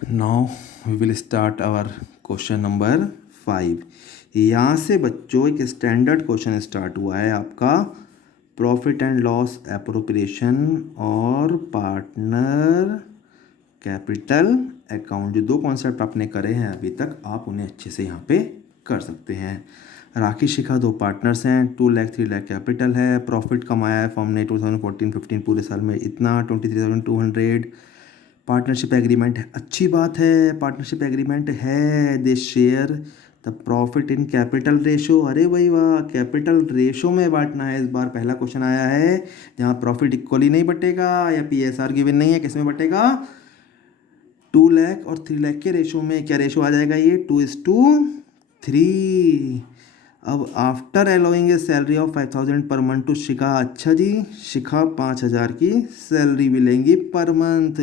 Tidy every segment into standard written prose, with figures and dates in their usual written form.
Now we will start our question number 5। यहाँ से बच्चों एक स्टैंडर्ड क्वेश्चन स्टार्ट हुआ है आपका प्रॉफिट एंड लॉस एप्रोप्रिएशन और पार्टनर कैपिटल अकाउंट। जो दो कॉन्सेप्ट आपने करे हैं अभी तक, आप उन्हें अच्छे से यहाँ पे कर सकते हैं। राखी शिखा दो पार्टनर्स हैं, 2 लाख 3 लाख कैपिटल है। प्रॉफिट कमाया है फर्म ने 2014-15 पूरे साल में इतना 23,200। पार्टनरशिप एग्रीमेंट है, अच्छी बात है, पार्टनरशिप एग्रीमेंट है। They share the profit in capital ratio. अरे भाई वाह, कैपिटल रेशो में बांटना है। इस बार पहला क्वेश्चन आया है जहाँ प्रॉफिट इक्वली नहीं बटेगा या पीएसआर गिवन नहीं है, किस में बटेगा? 2 लाख और 3 लाख के रेशो में। क्या रेशो आ जाएगा ये? 2:3। अब after allowing A salary of 5,000 per month to शिखा। अच्छा जी, शिखा 5,000 की सैलरी भी लेंगी पर मंथ,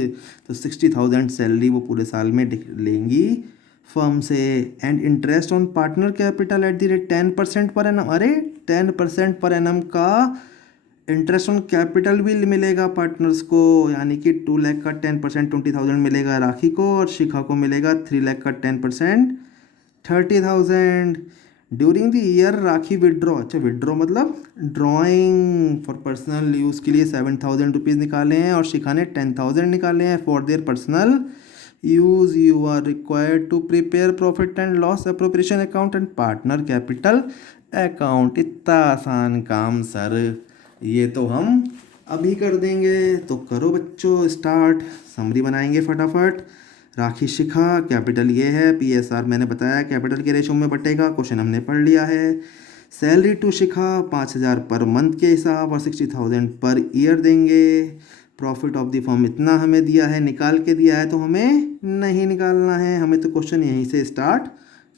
तो 60,000 सैलरी वो पूरे साल में लेंगी फर्म से। And interest on partner capital at the rate 10% per annum. अरे 10% पर एनम का इंटरेस्ट ऑन कैपिटल भी मिलेगा पार्टनर्स को, यानी कि 2 लाख का 10% 20,000 मिलेगा राखी को, और शिखा को मिलेगा 3 लाख का 10% 30,000 during the year. Rakhi withdraw, अच्छा विड्रॉ मतलब ड्रॉइंग फॉर पर्सनल यूज़ के लिए 7,000 रुपीज़ निकाले हैं, और शिखा ने 10,000 निकाले हैं for their personal use. You are required to prepare profit and loss appropriation account and partner capital account. इतना आसान काम सर, ये तो हम अभी कर देंगे। तो करो बच्चों स्टार्ट, समरी बनाएंगे फटाफट। राखी शिखा कैपिटल ये है, पीएसआर मैंने बताया कैपिटल के रेशो में बटेगा, क्वेश्चन हमने पढ़ लिया है। Salary to Shikha 5,000 per month के हिसाब और 60,000 पर ईयर देंगे। प्रॉफिट ऑफ द फर्म इतना हमें दिया है, निकाल के दिया है, तो हमें नहीं निकालना है, हमें तो क्वेश्चन यहीं से स्टार्ट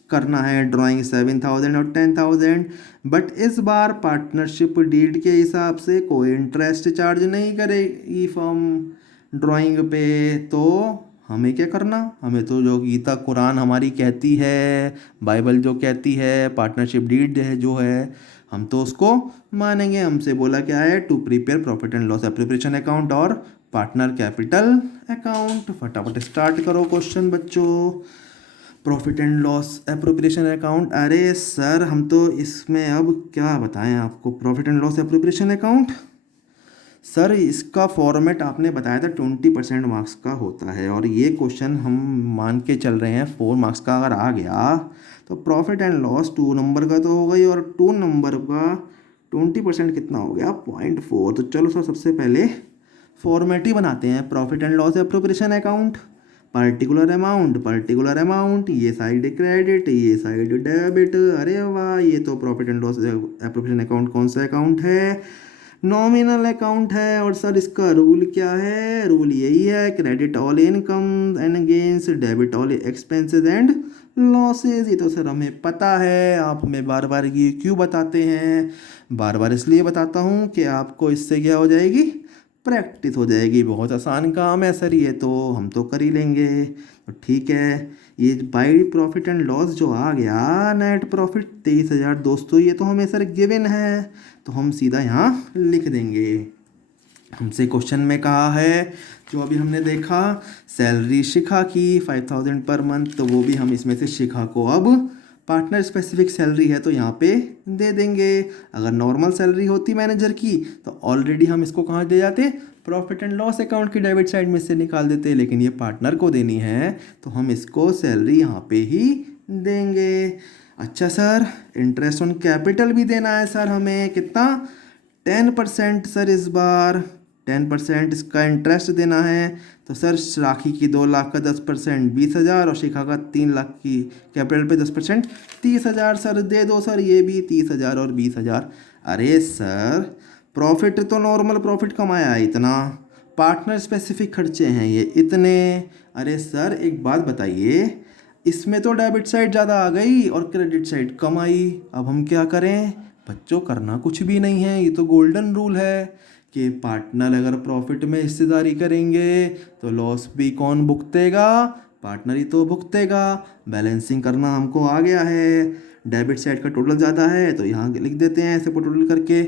करना है। ड्राइंग 7,000 और 10,000, बट इस बार पार्टनरशिप डीड के हिसाब से कोई इंटरेस्ट चार्ज नहीं करेगी फर्म ड्राइंग पे। तो हमें क्या करना, हमें तो जो गीता कुरान हमारी कहती है, बाइबल जो कहती है, पार्टनरशिप डीड है जो है, हम तो उसको मानेंगे। हमसे बोला क्या है? To prepare profit and loss appropriation account और पार्टनर कैपिटल अकाउंट। फटाफट स्टार्ट करो क्वेश्चन बच्चों। Profit and loss appropriation account, अरे सर हम तो इसमें अब क्या बताएं आपको। Profit and loss appropriation account sir, इसका फॉर्मेट आपने बताया था 20% मार्क्स का होता है, और ये क्वेश्चन हम मान के चल रहे हैं 4 मार्क्स का अगर आ गया तो प्रॉफिट एंड लॉस 2 नंबर का तो हो गई, और 2 नंबर का 20% कितना हो गया? 0.4। तो चलो सर सबसे पहले फॉर्मेट ही बनाते हैं। Profit and loss appropriation account, particular amount, ये साइड क्रेडिट, ये साइड डेबिट। अरे वाह, ये तो profit and loss appropriation account कौन सा अकाउंट है? नॉमिनल अकाउंट है। और सर इसका रूल क्या है? रूल यही है, credit all income and gains, debit all expenses and losses. ये तो सर हमें पता है, आप हमें बार बार ये क्यों बताते हैं? बार बार इसलिए बताता हूँ कि आपको इससे क्या हो जाएगी, प्रैक्टिस हो जाएगी। बहुत आसान काम है सर, ये तो हम तो कर ही लेंगे। तो ठीक है, ये बाई प्रॉफिट एंड लॉस जो आ गया, नेट प्रॉफिट 23,000 दोस्तों, ये तो हमें सर गिवन है, तो हम सीधा यहाँ लिख देंगे। हमसे क्वेश्चन में कहा है, जो अभी हमने देखा, सैलरी शिखा की 5,000 पर मंथ, तो वो भी हम इसमें से शिखा को अब पार्टनर स्पेसिफिक सैलरी है तो यहाँ पे दे देंगे। अगर नॉर्मल सैलरी होती मैनेजर की तो ऑलरेडी हम इसको कहाँ दे जाते, प्रॉफिट एंड लॉस अकाउंट की डेबिट साइड में से निकाल देते, लेकिन ये पार्टनर को देनी है तो हम इसको सैलरी यहाँ पे ही देंगे। अच्छा सर, इंटरेस्ट ऑन कैपिटल भी देना है सर हमें, कितना? 10% सर, इस बार 10% इसका इंटरेस्ट देना है। तो सर राखी की 2 लाख का 10% 20,000, और शिखा का 3 लाख की कैपिटल पे 10% 30,000। सर दे दो सर, ये भी 30,000 और 20,000। अरे सर, प्रॉफिट तो नॉर्मल प्रॉफिट कमाया है इतना, पार्टनर स्पेसिफिक खर्चे हैं ये इतने। अरे सर एक बात बताइए, इसमें तो डेबिट साइड ज़्यादा आ गई और क्रेडिट साइड कम आई, अब हम क्या करें? बच्चों करना कुछ भी नहीं है, ये तो गोल्डन रूल है कि पार्टनर अगर प्रॉफिट में हिस्सेदारी करेंगे तो लॉस भी कौन भुगतेगा? पार्टनर ही तो भुगतेगा। बैलेंसिंग करना हमको आ गया है, डेबिट साइड का टोटल ज़्यादा है तो यहाँ लिख देते हैं ऐसे टोटल करके।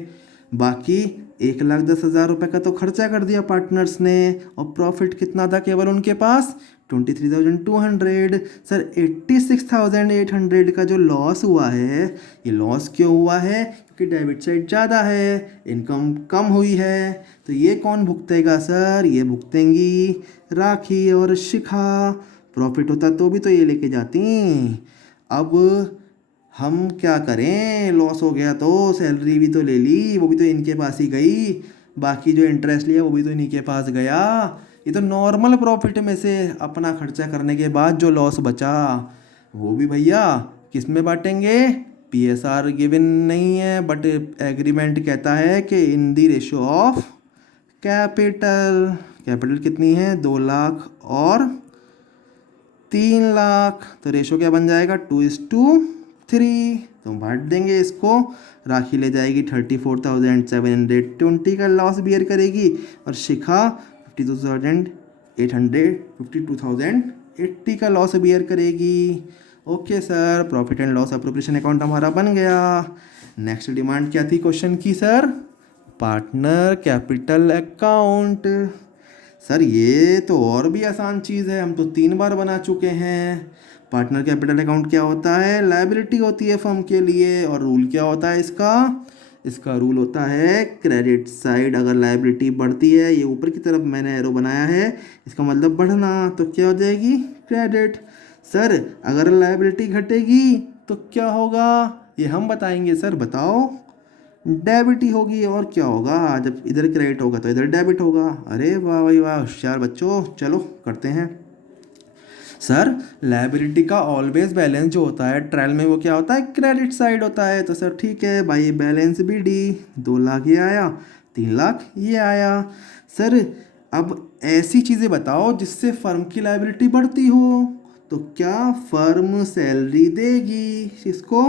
बाकी 1,10,000 रुपये का तो खर्चा कर दिया पार्टनर्स ने, और प्रॉफिट कितना था केवल उनके पास 23,200। सर 86,800 का जो लॉस हुआ है, ये लॉस क्यों हुआ है? क्योंकि डेबिट साइड ज़्यादा है, इनकम कम हुई है। तो ये कौन भुगतेगा सर? ये भुगतेंगी राखी और शिखा। प्रॉफिट होता तो भी तो ये लेके जाती। अब हम क्या करें, लॉस हो गया तो सैलरी भी तो ले ली, वो भी तो इनके पास ही गई, बाकी जो इंटरेस्ट लिया वो भी तो इन्हीं के पास गया। ये तो नॉर्मल प्रॉफिट में से अपना खर्चा करने के बाद जो लॉस बचा वो भी भैया किस में बांटेंगे? PSR गिवन नहीं है, बट एग्रीमेंट कहता है कि इन दी रेशो ऑफ कैपिटल। कैपिटल कितनी है? 2 लाख और 3 लाख। तो रेशो क्या बन जाएगा? 2:3। तो बांट देंगे इसको। राखी ले जाएगी 34,720 का लॉस बियर करेगी, और शिखा 52,880 का लॉस बियर करेगी। Okay sir, profit and loss appropriation account हमारा बन गया। नेक्स्ट डिमांड क्या थी क्वेश्चन की sir? Partner capital account. Sir ये तो और भी आसान चीज़ है, हम तो 3 बार बना चुके हैं। पार्टनर कैपिटल अकाउंट क्या होता है? लायबिलिटी होती है फर्म के लिए। और रूल क्या होता है इसका? इसका रूल होता है क्रेडिट साइड अगर लायबिलिटी बढ़ती है, ये ऊपर की तरफ मैंने एरो बनाया है, इसका मतलब बढ़ना, तो क्या हो जाएगी? क्रेडिट। सर अगर लायबिलिटी घटेगी तो क्या होगा? ये हम बताएंगे सर, बताओ। डेबिट ही होगी, और क्या होगा? जब इधर क्रेडिट होगा तो इधर डेबिट होगा। अरे वाह भाई वाह, होशियार बच्चों। चलो करते हैं। सर लायबिलिटी का ऑलवेज बैलेंस जो होता है ट्रायल में, वो क्या होता है? क्रेडिट साइड होता है। तो सर ठीक है भाई, बैलेंस भी डी, 2 लाख ये आया, 3 लाख ये आया। सर अब ऐसी चीज़ें बताओ जिससे फर्म की लायबिलिटी बढ़ती हो। तो क्या फर्म सैलरी देगी? इसको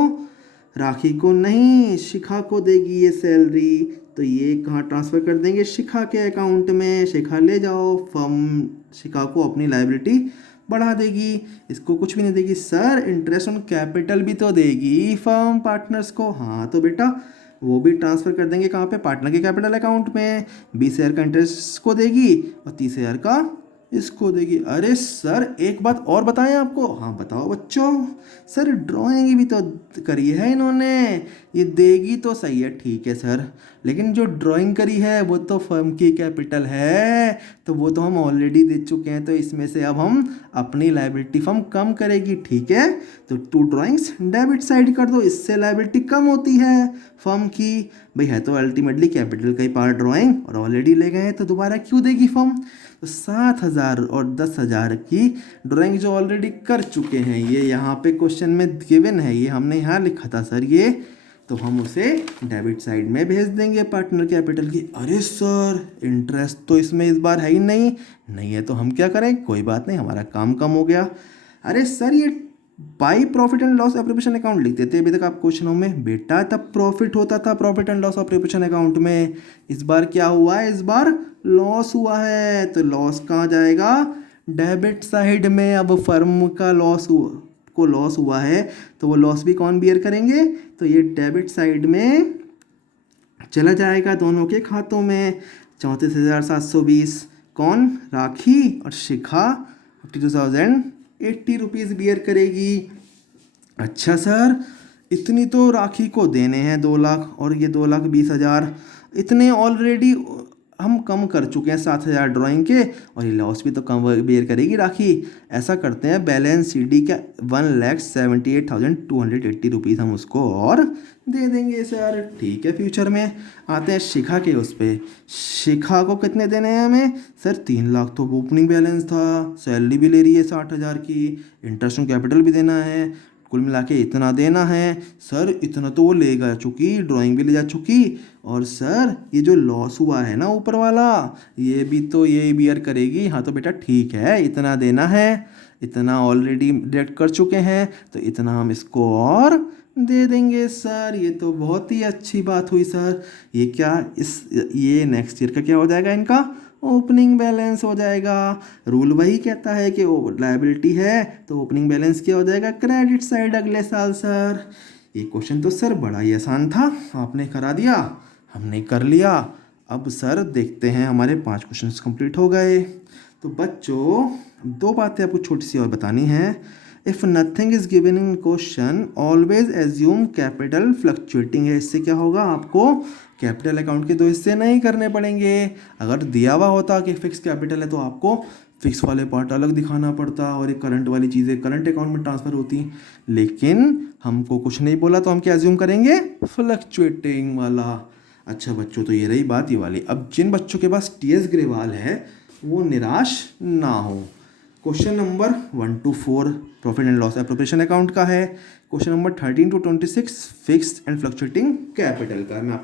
राखी को नहीं, शिखा को देगी ये सैलरी। तो ये कहाँ ट्रांसफ़र कर देंगे? शिखा के अकाउंट में। शिखा ले जाओ, फर्म शिखा को अपनी लायबिलिटी बढ़ा देगी, इसको कुछ भी नहीं देगी। सर इंटरेस्ट ऑन कैपिटल भी तो देगी फर्म पार्टनर्स को। हाँ तो बेटा वो भी ट्रांसफ़र कर देंगे कहाँ पे? पार्टनर के कैपिटल अकाउंट में। 20,000 का इंटरेस्ट को देगी और 30,000 का इसको देगी। अरे सर एक बात और बताएं आपको। हाँ बताओ बच्चों। सर ड्राइंग भी तो करी है इन्होंने, ये देगी तो सही है, ठीक है सर, लेकिन जो ड्राइंग करी है वो तो फर्म की कैपिटल है, तो वो तो हम ऑलरेडी दे चुके हैं। तो इसमें से अब हम अपनी लायबिलिटी फर्म कम करेगी, ठीक है। तो 2 ड्राइंग्स डेबिट साइड कर दो, इससे लायबिलिटी कम होती है फर्म की। भाई है तो अल्टीमेटली कैपिटल का ही पार्ट ड्राइंग, और ऑलरेडी ले गए हैं तो दोबारा क्यों देगी फर्म? तो 7,000 और 10,000 की ड्राइंग जो ऑलरेडी कर चुके हैं, ये यहाँ पे क्वेश्चन में गिवन है, ये हमने यहाँ लिखा था सर ये, तो हम उसे डेबिट साइड में भेज देंगे पार्टनर कैपिटल की। अरे सर इंटरेस्ट तो इसमें इस बार है ही नहीं। नहीं है तो हम क्या करें? कोई बात नहीं, हमारा काम कम हो गया। अरे सर ये by profit and loss appropriation account लिखते थे अभी तक आप क्वेश्चनों में। बेटा तब प्रॉफिट होता था profit and loss appropriation account में। इस बार क्या हुआ है? इस बार लॉस हुआ है, तो लॉस कहाँ जाएगा? डेबिट साइड में। अब फर्म का लॉस हुआ है, तो वो लॉस भी कौन बियर करेंगे? तो ये डेबिट साइड में चला जाएगा दोनों के खातों में। 34,720 कौन? राखी और शिखा 52,080 रुपीज़ बियर करेगी। अच्छा सर इतनी तो राखी को देने हैं 2 लाख, और ये 2,20,000 इतने ऑलरेडी हम कम कर चुके हैं 7,000 ड्राइंग के, और ये लॉस भी तो कम बेयर करेगी राखी। ऐसा करते हैं बैलेंस CD का 1,78,280 रुपीज़ हम उसको और दे देंगे सर, ठीक है। फ्यूचर में आते हैं शिखा के उस पर। शिखा को कितने देने हैं हमें? सर 3 लाख तो ओपनिंग बैलेंस था, सैलरी भी ले रही है 60,000 की, इंटरेस्ट ऑन कैपिटल भी देना है, कुल मिला के इतना देना है। सर इतना तो वो ले जा चुकी, ड्राइंग भी ले जा चुकी, और सर ये जो लॉस हुआ है ना ऊपर वाला, ये भी तो ये बियर करेगी। हाँ तो बेटा ठीक है, इतना देना है, इतना ऑलरेडी डिडक्ट कर चुके हैं, तो इतना हम इसको और दे देंगे सर। ये तो बहुत ही अच्छी बात हुई सर। ये क्या ये नेक्स्ट ईयर का क्या हो जाएगा? इनका ओपनिंग बैलेंस हो जाएगा। रूल वही कहता है कि वो लायबिलिटी है तो ओपनिंग बैलेंस क्या हो जाएगा? क्रेडिट साइड अगले साल सर। ये क्वेश्चन तो सर बड़ा ही आसान था, आपने करा दिया। हमने कर लिया। अब सर देखते हैं, हमारे 5 क्वेश्चंस कंप्लीट हो गए। तो बच्चों 2 बातें आपको छोटी सी और बतानी है। If nothing is given in question always assume capital fluctuating है। इससे क्या होगा, आपको कैपिटल अकाउंट के 2 हिस्से नहीं करने पड़ेंगे। अगर दिया हुआ होता कि फिक्स कैपिटल है तो आपको फिक्स वाले पार्ट अलग दिखाना पड़ता और एक करंट वाली चीज़ें करंट अकाउंट में ट्रांसफ़र होती। लेकिन हमको कुछ नहीं बोला तो हम क्या एज्यूम करेंगे, फ्लक्चुएटिंग वाला। अच्छा बच्चों, तो ये रही बात ये वाली। अब जिन बच्चों के पास टीएस ग्रेवाल है वो निराश ना हो। Question number 1 to 4 profit and loss appropriation account का है। Question number 13 to 26 fixed and fluctuating capital का है। मैं